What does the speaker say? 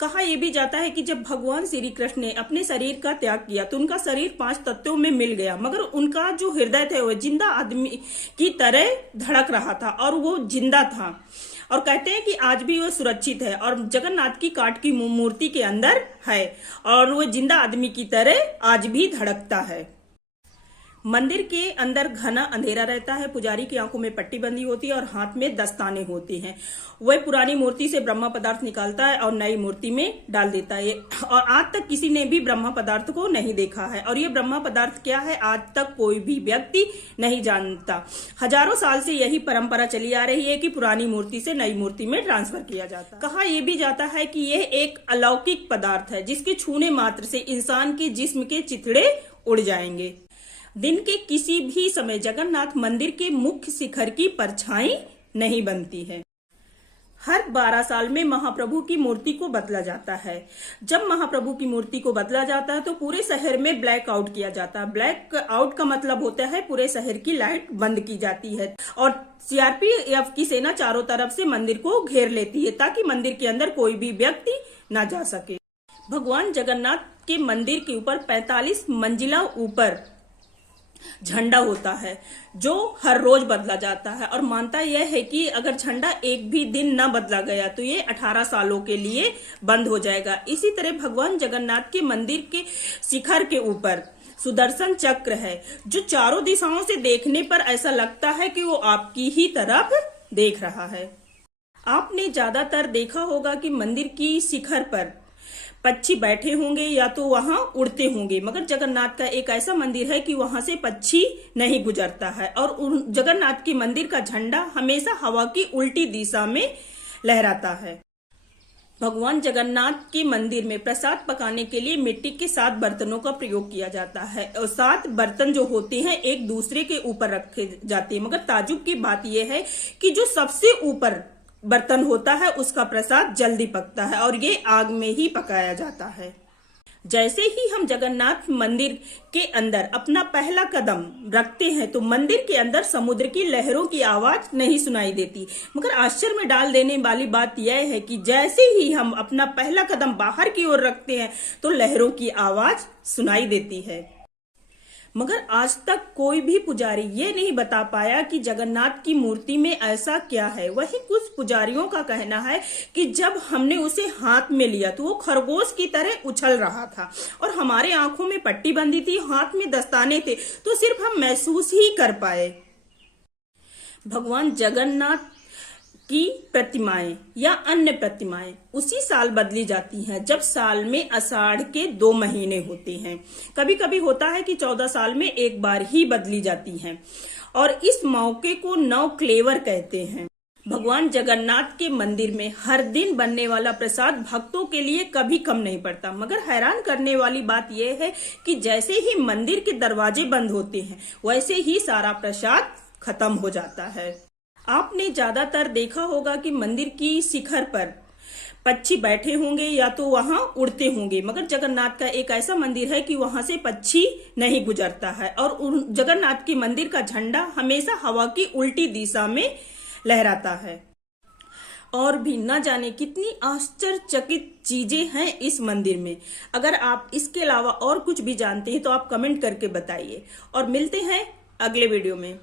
कहा यह भी जाता है कि जब भगवान श्री कृष्ण ने अपने शरीर का त्याग किया तो उनका शरीर 5 तत्वों में मिल गया, मगर उनका जो हृदय था वह जिंदा आदमी की तरह धड़क रहा था और वो जिंदा था। और कहते हैं कि आज भी वह सुरक्षित है और जगन्नाथ की काठ की मूर्ति के अंदर है और वह जिंदा आदमी की तरह आज भी धड़कता है। मंदिर के अंदर घना अंधेरा रहता है, पुजारी की आंखों में पट्टी बंधी होती है और हाथ में दस्ताने होती हैं। वह पुरानी मूर्ति से ब्रह्म पदार्थ निकालता है और नई मूर्ति में डाल देता है और आज तक किसी ने भी ब्रह्म पदार्थ को नहीं देखा है और ये ब्रह्म पदार्थ क्या है आज तक कोई भी व्यक्ति नहीं जानता। हजारों साल से यही परंपरा चली आ रही है कि पुरानी मूर्ति से नई मूर्ति में ट्रांसफर किया जाता है। कहा यह भी जाता है कि यह एक अलौकिक पदार्थ है जिसके छूने मात्र से इंसान के जिस्म के चिथड़े उड़ जाएंगे। दिन के किसी भी समय जगन्नाथ मंदिर के मुख्य शिखर की परछाई नहीं बनती है। हर 12 साल में महाप्रभु की मूर्ति को बदला जाता है। जब महाप्रभु की मूर्ति को बदला जाता है तो पूरे शहर में ब्लैक आउट किया जाता है। ब्लैक आउट का मतलब होता है पूरे शहर की लाइट बंद की जाती है और सीआरपीएफ की सेना चारों तरफ से मंदिर को घेर लेती है ताकि मंदिर के अंदर कोई भी व्यक्ति न जा सके। भगवान जगन्नाथ के मंदिर के ऊपर 45 मंजिला ऊपर झंडा होता है जो हर रोज बदला जाता है और मानता यह है कि अगर झंडा एक भी दिन न बदला गया तो ये 18 सालों के लिए बंद हो जाएगा। इसी तरह भगवान जगन्नाथ के मंदिर के शिखर के ऊपर सुदर्शन चक्र है जो चारों दिशाओं से देखने पर ऐसा लगता है कि वो आपकी ही तरफ देख रहा है। आपने ज्यादातर देखा होगा कि मंदिर की शिखर पर पक्षी बैठे होंगे या तो वहां उड़ते होंगे, मगर जगन्नाथ का एक ऐसा मंदिर है कि वहां से पक्षी नहीं गुजरता है और जगन्नाथ के मंदिर का झंडा हमेशा हवा की उल्टी दिशा में लहराता है। भगवान जगन्नाथ के मंदिर में प्रसाद पकाने के लिए मिट्टी के 7 बर्तनों का प्रयोग किया जाता है और 7 बर्तन जो होते हैं एक दूसरे के ऊपर रखे जाते हैं, मगर ताजुब की बात यह है कि जो सबसे ऊपर बर्तन होता है उसका प्रसाद जल्दी पकता है और ये आग में ही पकाया जाता है। जैसे ही हम जगन्नाथ मंदिर के अंदर अपना पहला कदम रखते हैं तो मंदिर के अंदर समुद्र की लहरों की आवाज नहीं सुनाई देती, मगर आश्चर्य में डाल देने वाली बात यह है कि जैसे ही हम अपना पहला कदम बाहर की ओर रखते हैं तो लहरों की आवाज सुनाई देती है। मगर आज तक कोई भी पुजारी ये नहीं बता पाया कि जगन्नाथ की मूर्ति में ऐसा क्या है। वही कुछ पुजारियों का कहना है कि जब हमने उसे हाथ में लिया तो वो खरगोश की तरह उछल रहा था और हमारे आंखों में पट्टी बंधी थी, हाथ में दस्ताने थे, तो सिर्फ हम महसूस ही कर पाए। भगवान जगन्नाथ की प्रतिमाएं या अन्य प्रतिमाएं उसी साल बदली जाती हैं जब साल में आषाढ़ के 2 महीने होते हैं। कभी कभी होता है कि 14 साल में एक बार ही बदली जाती हैं और इस मौके को नवक्लेवर कहते हैं। भगवान जगन्नाथ के मंदिर में हर दिन बनने वाला प्रसाद भक्तों के लिए कभी कम नहीं पड़ता, मगर हैरान करने वाली बात यह है कि जैसे ही मंदिर के दरवाजे बंद होते हैं वैसे ही सारा प्रसाद खत्म हो जाता है। आपने ज्यादातर देखा होगा कि मंदिर की शिखर पर पक्षी बैठे होंगे या तो वहां उड़ते होंगे, मगर जगन्नाथ का एक ऐसा मंदिर है कि वहां से पक्षी नहीं गुजरता है और जगन्नाथ के मंदिर का झंडा हमेशा हवा की उल्टी दिशा में लहराता है। और भी न जाने कितनी आश्चर्यचकित चीजें हैं इस मंदिर में। अगर आप इसके अलावा और कुछ भी जानते हैं तो आप कमेंट करके बताइए और मिलते हैं अगले वीडियो में।